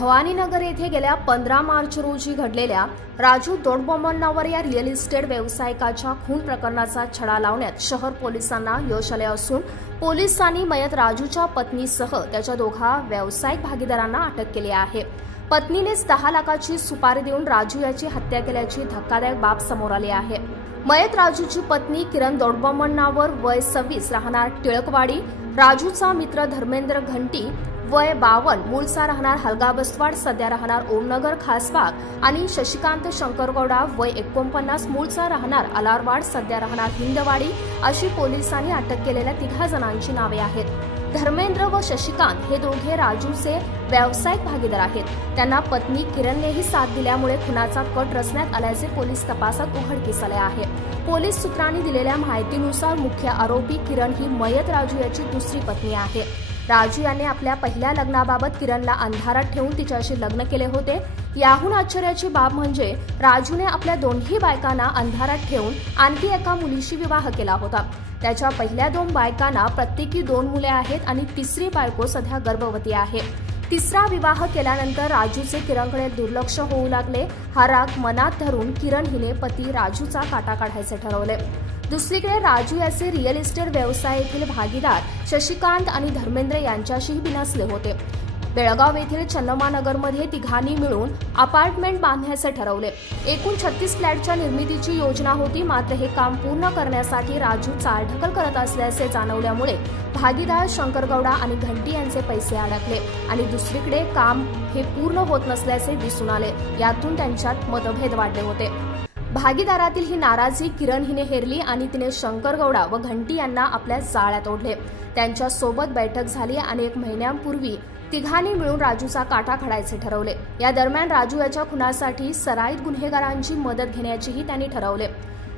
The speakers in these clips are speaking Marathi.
भवानीनगर येथे गेल्या 15 मार्च रोजी घडलेल्या राजू दोडबोमण्णावर या रिअल इस्टेट व्यावसायिकाच्या खून प्रकरणाचा छडा लावण्यात शहर पोलिसांना यश आले असून पोलिसांनी मयत राजूच्या पत्नीसह त्याच्या दोघा व्यावसायिक भागीदारांना अटक केली आहे। पत्नीनेच 10 लाखाची सुपारी देऊन राजू याची हत्या केल्याची धक्कादायक बाब समोर आली आहे। मयत राजूची पत्नी किरण दोडबोमण्णावर वय 26 राहणार टिळकवाडी, राजूचा मित्र धर्मेंद्र घंटी वय 52 मूळचा राहणार हलगाबसवाड सध्या राहणार ओमनगर खासबाग आणि शशिकांत शंकरगौडा वय 49 मूळचा राहणार अलारवाड सध्या राहणार हिंदवाडी अशी पोलिसांनी अटक केलेल्या 3 जणांची नावे आहेत। धर्मेंद्र व शशिकांत हे दोघे राजूचे व्यावसायिक भागीदार आहेत। त्यांना पत्नी किरणनेही साथ दिल्यामुळे खुनाचा कट रचण्यात आल्याचे पोलीस तपासात उघडकीस आले आहे। पोलीस सूत्रांनी दिलेल्या माहितीनुसार मुख्य आरोपी किरण ही मयत राजू याची दुसरी पत्नी आहे। राजू याने आपल्या पहिल्या लग्नाबाबत किरणला अंधारात ठेवून तिच्याशी लग्न केले होते। याहून आश्चर्याची बाब म्हणजे राजूने आपल्या दोन्ही बायकांना अंधारात ठेवून आणखी एका मुलीशी विवाह केला होता। त्याच्या पहिल्या 2 बायकांना प्रत्येकी 2 मुले आहेत आणि तिसरी बायको सध्या गर्भवती आहे। तिसरा विवाह केल्यानंतर राजूचे किरणकडे दुर्लक्ष होऊ लागले। हा राग मनात धरून किरण हिने पती राजूचा काटा काढायचे ठरवले। दुसरीकडे राजू याचे रिअल इस्टेट व्यवसायातील भागीदार शशिकांत आणि धर्मेंद्र यांच्याशीही बिनसले होते। बेळगाव येथील चन्नमानगरमध्ये तिघांनी मिळून अपार्टमेंट बांधण्याचे ठरवले। एकूण 36 फ्लॅटच्या निर्मितीची योजना होती, मात्र हे काम पूर्ण करण्यासाठी राजू चालढकल करत असल्याचे जाणवल्यामुळे भागीदार शंकरगौडा आणि घंटी यांचे पैसे अडकले आणि दुसरीकडे काम हे पूर्ण होत नसल्याचे दिसून आले। यातून त्यांच्यात मतभेद वाढले होते। भागीदारातील ही नाराजी किरण हिने हेरली आणि तिने शंकरगौडा व घंटी यांना आपल्या जाळ्यात ओढले। त्यांच्या सोबत बैठक झाली आणि 1 महिन्यांपूर्वी तिघांनी मिळून राजूचा काटा काढायचे ठरवले। या दरम्यान राजू याच्या खुनासाठी सराईत गुन्हेगारांची मदत घेण्याचेही त्यांनी ठरवले।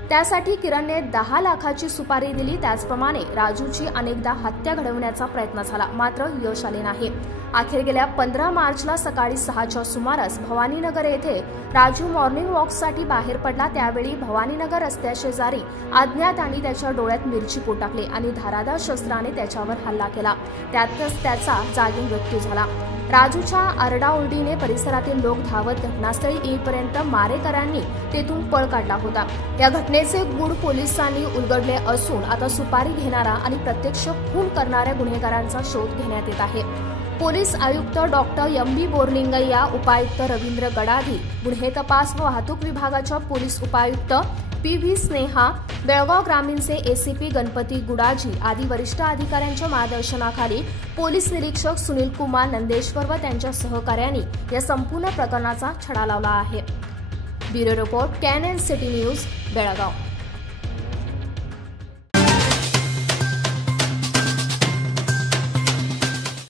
त्यासाठी किरणने 10 लाखाची सुपारी दिली। त्याचप्रमाणे राजूची अनेकदा हत्या घडवण्याचा प्रयत्न झाला, मात्र यश आले नाही। अखेर गेल्या 15 मार्चला सकाळी 6च्या सुमारास भवानीनगर येथे राजू मॉर्निंग वॉकसाठी बाहेर पडला। त्यावेळी भवानीनगर रस्त्याशेजारी अज्ञातांनी त्याच्या डोळ्यात मिरची टाकली आणि धारादार शस्त्राने त्याच्यावर हल्ला केला। त्यातच त्याचा जागी मृत्यू झाला। राजूच्या आरडाओरडीने परिसरातील लोक धावत घटनास्थळी येईपर्यंत मारेकरांनी तेथून पळ काढला होता। या घटनेचे गूढ पोलिसांनी उलगडले असून आता सुपारी घेणारा आणि प्रत्यक्ष खून करणाऱ्या गुन्हेगारांचा शोध घेण्यात येत आहे। पोलीस आयुक्त डॉक्टर एम.बी. बोरलिंगय्या, उपायुक्त रवींद्र गडाधी, गुन्हे तपास व वाहतूक विभागाच्या पोलीस उपायुक्त पी.व्ही. स्नेहा, बेळगाव ग्रामीणचे एसीपी गणपती गुडाजी आदी वरिष्ठ अधिकाऱ्यांच्या मार्गदर्शनाखाली पोलीस निरीक्षक सुनील कुमार नंदेश्वर व त्यांच्या सहकाऱ्यांनी या संपूर्ण प्रकरणाचा छडा लावला आहे। Bureau report, canon city news, Belgaum.